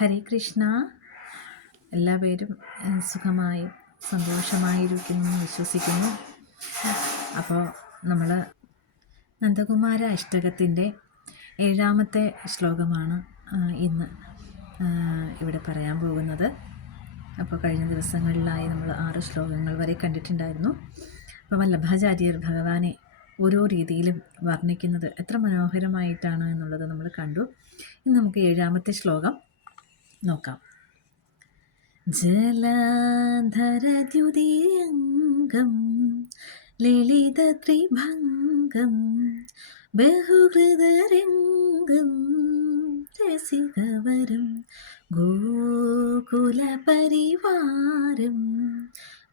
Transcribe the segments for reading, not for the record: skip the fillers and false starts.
ഹരേ കൃഷ്ണ. എല്ലാവരും സുഖമായി സന്തോഷമായിരിക്കുന്നു എന്ന് വിശ്വസിക്കുന്നു. അപ്പോൾ നമ്മൾ നന്ദകുമാര അഷ്ടകത്തിൻ്റെ 7ാമത്തെ ശ്ലോകമാണ് ഇന്ന് ഇവിടെ പറയാൻ പോകുന്നത്. അപ്പോൾ കഴിഞ്ഞ ദിവസങ്ങളിലായി നമ്മൾ 6 ശ്ലോകങ്ങൾ വരെ കണ്ടിട്ടുണ്ടായിരുന്നു. അപ്പോൾ വല്ലഭാചാര്യർ ഭഗവാനെ ഓരോ രീതിയിലും വർണ്ണിക്കുന്നത് എത്ര മനോഹരമായിട്ടാണ് എന്നുള്ളത് നമ്മൾ കണ്ടു. ഇന്ന് നമുക്ക് 7ാമത്തെ ശ്ലോകം നോക്കാം. ജലധരദ്യുതിരംഗം ലളിതത്രിഭംഗം ബഹുഹൃദരംഗം രസികവരം ഗോകുലപരിവാരം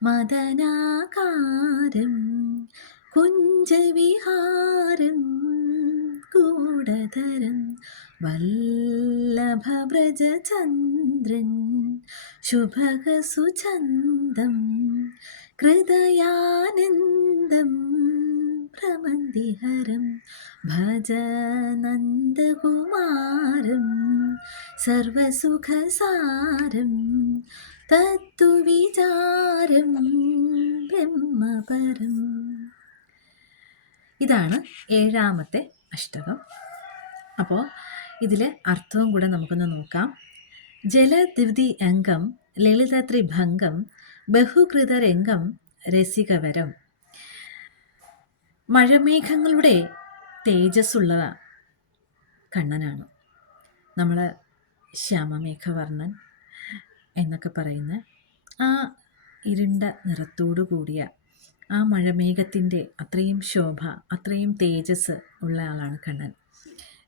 മദനാകാരം കുഞ്ചവിഹാരം ഗൂഢധരം വല്ലഭവ്രജചന്ദ്രൻ ശുഭഗസുചന്ദം ഹൃദയാനന്ദം ഭ്രമന്തിഹരം ഭജ നന്ദകുമാരം സർവസുഖസാരം തത്വവിചാരം ബ്രഹ്മപരം. ഇതാണ് 7ാമത്തെ അഷ്ടകം. അപ്പോൾ ഇതിലെ അർത്ഥവും കൂടെ നമുക്കൊന്ന് നോക്കാം. ജലദ്വിതി അംഗം ലളിതത്രിഭംഗം ബഹുകൃതരംഗം രസികവരം. മഴമേഘങ്ങളുടെ തേജസ്സുള്ള കണ്ണനാണ്. നമ്മൾ ശ്യാമമേഘവർണ്ണൻ എന്നൊക്കെ പറയുന്ന ആ ഇരുണ്ട നിറത്തോടു കൂടിയ ആ മഴമേഘത്തിൻ്റെ അത്രയും ശോഭ, അത്രയും തേജസ് ഉള്ള ആളാണ് കണ്ണൻ.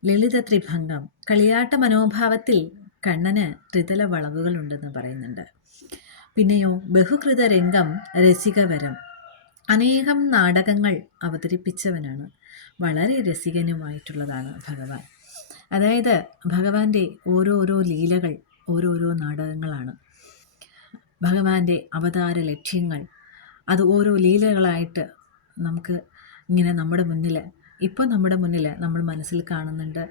ലളിത ത്രിഭംഗം, കളിയാട്ട മനോഭാവത്തിൽ കണ്ണന് ത്രിതല വളവുകളുണ്ടെന്ന് പറയുന്നുണ്ട്. പിന്നെയോ ബഹുകൃത രംഗം രസികവരം, അനേകം നാടകങ്ങൾ അവതരിപ്പിച്ചവനാണ്. വളരെ രസികനുമായിട്ടുള്ളതാണ് ഭഗവാൻ. അതായത് ഭഗവാന്റെ ഓരോരോ ലീലകൾ ഓരോരോ നാടകങ്ങളാണ്. ഭഗവാന്റെ അവതാര ലക്ഷ്യങ്ങൾ അത് ഓരോ ലീലകളായിട്ട് നമുക്ക് ഇങ്ങനെ നമ്മുടെ മുന്നിൽ നമ്മൾ മനസ്സിൽ കാണുന്നുണ്ട്.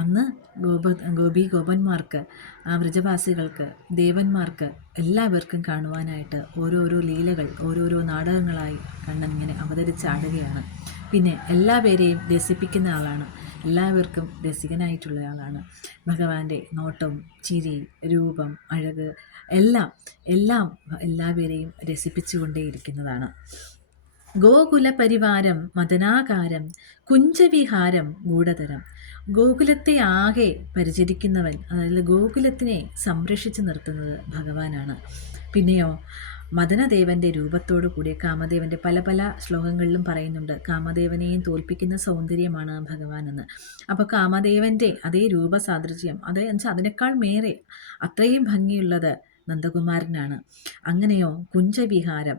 അന്ന് ഗോപന്മാർക്ക്, ആ വ്രജവാസികൾക്ക്, ദേവന്മാർക്ക് എല്ലാവർക്കും കാണുവാനായിട്ട് ഓരോരോ ലീലകൾ ഓരോരോ നാടകങ്ങളായി കണ്ണൻ ഇങ്ങനെ അവതരിച്ചാടുകയാണ്. പിന്നെ എല്ലാവരെയും രസിപ്പിക്കുന്ന ആളാണ്, എല്ലാവർക്കും രസികനായിട്ടുള്ള ആളാണ്. ഭഗവാന്റെ നോട്ടം, ചിരി, രൂപം, അഴക് എല്ലാം എല്ലാവരെയും രസിപ്പിച്ചുകൊണ്ടേയിരിക്കുന്നതാണ്. ഗോകുല പരിവാരം മദനാകാരം കുഞ്ചവിഹാരം ഗൂഢതരം. ഗോകുലത്തെ ആകെ പരിചരിക്കുന്നവൻ, അതായത് ഗോകുലത്തിനെ സംരക്ഷിച്ചു നിർത്തുന്നത് ഭഗവാനാണ്. പിന്നെയോ മദനദേവൻ്റെ രൂപത്തോടു കൂടിയ കാമദേവൻ്റെ പല ശ്ലോകങ്ങളിലും പറയുന്നുണ്ട്, കാമദേവനെയും തോൽപ്പിക്കുന്ന സൗന്ദര്യമാണ് ഭഗവാൻ എന്ന്. അപ്പോൾ കാമദേവൻ്റെ അതേ രൂപസാദൃശ്യം, അതിനേക്കാൾ മേറെ അത്രയും ഭംഗിയുള്ളത് നന്ദകുമാരനാണ്. അങ്ങനെയോ കുഞ്ചവിഹാരം,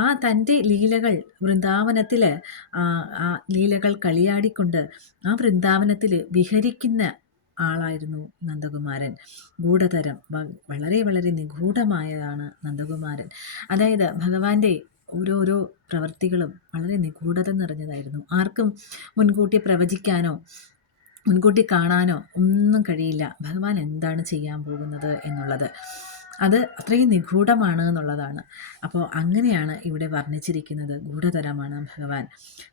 ആ തൻ്റെ ലീലകൾ വൃന്ദാവനത്തിൽ ആ ലീലകൾ കളിയാടിക്കൊണ്ട് ആ വൃന്ദാവനത്തിൽ വിഹരിക്കുന്ന ആളായിരുന്നു നന്ദകുമാരൻ. ഗൂഢതരം, വളരെ വളരെ നിഗൂഢമായതാണ് നന്ദകുമാരൻ. അതായത് ഭഗവാന്റെ ഓരോരോ പ്രവൃത്തികളും വളരെ നിഗൂഢത നിറഞ്ഞതായിരുന്നു. ആർക്കും മുൻകൂട്ടി പ്രവചിക്കാനോ മുൻകൂട്ടി കാണാനോ ഒന്നും കഴിയില്ല ഭഗവാൻ എന്താണ് ചെയ്യാൻ പോകുന്നത് എന്നുള്ളത്. അത് അത്രയും നിഗൂഢമാണ് എന്നുള്ളതാണ്. അപ്പോൾ അങ്ങനെയാണ് ഇവിടെ വർണ്ണിച്ചിരിക്കുന്നത്. ഗൂഢതരമാണ് ഭഗവാൻ.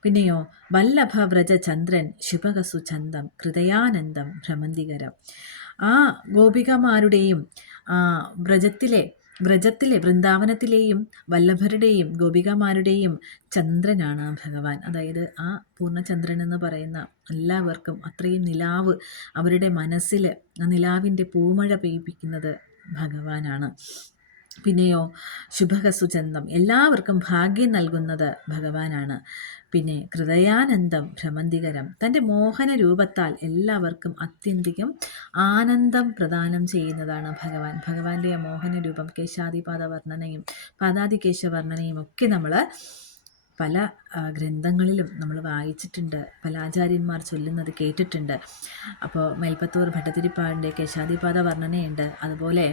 പിന്നെയോ വല്ലഭ വ്രജചന്ദ്രൻ ശുഭകസു ചന്തം ഹൃദയാനന്ദം ഭ്രമന്തികരം. ആ ഗോപികമാരുടെയും വ്രജത്തിലെ വൃന്ദാവനത്തിലെയും വല്ലഭരുടെയും ഗോപികമാരുടെയും ചന്ദ്രനാണ് ഭഗവാൻ. അതായത് ആ പൂർണ്ണചന്ദ്രൻ എന്ന് പറയുന്ന എല്ലാവർക്കും അത്രയും നിലാവ്, അവരുടെ മനസ്സിൽ ആ നിലാവിൻ്റെ പൂമഴ പെയ്യിപ്പിക്കുന്നത് ഭഗവാനാണ്. പിന്നെയോ ശുഭകസുചന്തം, എല്ലാവർക്കും ഭാഗ്യം നൽകുന്നത് ഭഗവാനാണ്. പിന്നെ ഹൃദയാനന്ദം ഭ്രമന്തികരം, തൻ്റെ മോഹന രൂപത്താൽ എല്ലാവർക്കും അത്യന്തികം ആനന്ദം പ്രദാനം ചെയ്യുന്നതാണ് ഭഗവാൻ. ഭഗവാന്റെ മോഹന രൂപം, കേശാദിപാദ വർണ്ണനയും പാദാദികേശ വർണ്ണനയും ഒക്കെ നമ്മൾ പല ഗ്രന്ഥങ്ങളിലും നമ്മൾ വായിച്ചിട്ടുണ്ട്, പല ആചാര്യന്മാർ ചൊല്ലുന്നത് കേട്ടിട്ടുണ്ട്. അപ്പോൾ മേൽപ്പത്തൂർ ഭട്ടതിരിപ്പാടിൻ്റെ കേശാദിപാദ വർണ്ണനയുണ്ട്. അതുപോലെ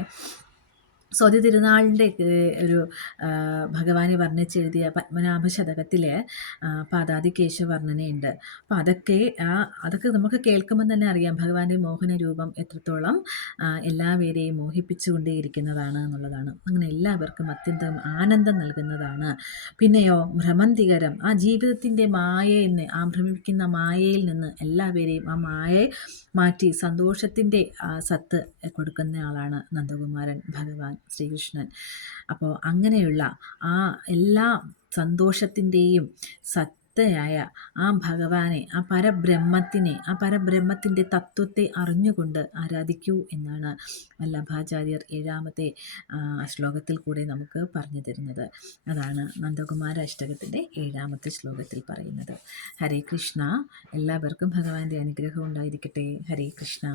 സ്വാതി തിരുനാളിൻ്റെ ഒരു ഭഗവാനെ വർണ്ണിച്ചെഴുതിയ പത്മനാഭ ശതകത്തിലെ പാദാതികേശ വർണ്ണനയുണ്ട്. അപ്പോൾ അതൊക്കെ നമുക്ക് കേൾക്കുമ്പോൾ തന്നെ അറിയാം ഭഗവാന്റെ മോഹന രൂപം എത്രത്തോളം എല്ലാവരെയും മോഹിപ്പിച്ചുകൊണ്ടേയിരിക്കുന്നതാണ് എന്നുള്ളതാണ്. അങ്ങനെ എല്ലാവർക്കും അത്യന്തം ആനന്ദം നൽകുന്നതാണ്. പിന്നെയോ ഭ്രമന്തികരം, ആ ജീവിതത്തിൻ്റെ മായയിൽ നിന്ന്, ആ ഭ്രമിക്കുന്ന മായയിൽ നിന്ന് എല്ലാവരെയും ആ മായയെ മാറ്റി സന്തോഷത്തിൻ്റെ സത്ത് കൊടുക്കുന്ന ആളാണ് നന്ദകുമാരൻ ഭഗവാൻ ശ്രീകൃഷ്ണൻ. അപ്പോൾ അങ്ങനെയുള്ള ആ എല്ലാ സന്തോഷത്തിൻ്റെയും സത്തയായ ആ ഭഗവാനെ, ആ പരബ്രഹ്മത്തിൻ്റെ തത്വത്തെ അറിഞ്ഞുകൊണ്ട് ആരാധിക്കൂ എന്നാണ് വല്ലഭാചാര്യർ 7ാമത്തെ ശ്ലോകത്തിൽ കൂടെ നമുക്ക് പറഞ്ഞു തരുന്നത്. അതാണ് നന്ദകുമാര അഷ്ടകത്തിൻ്റെ 7ാമത്തെ ശ്ലോകത്തിൽ പറയുന്നത്. ഹരേ കൃഷ്ണ. എല്ലാവർക്കും ഭഗവാന്റെ അനുഗ്രഹം ഉണ്ടായിരിക്കട്ടെ. ഹരേ കൃഷ്ണ.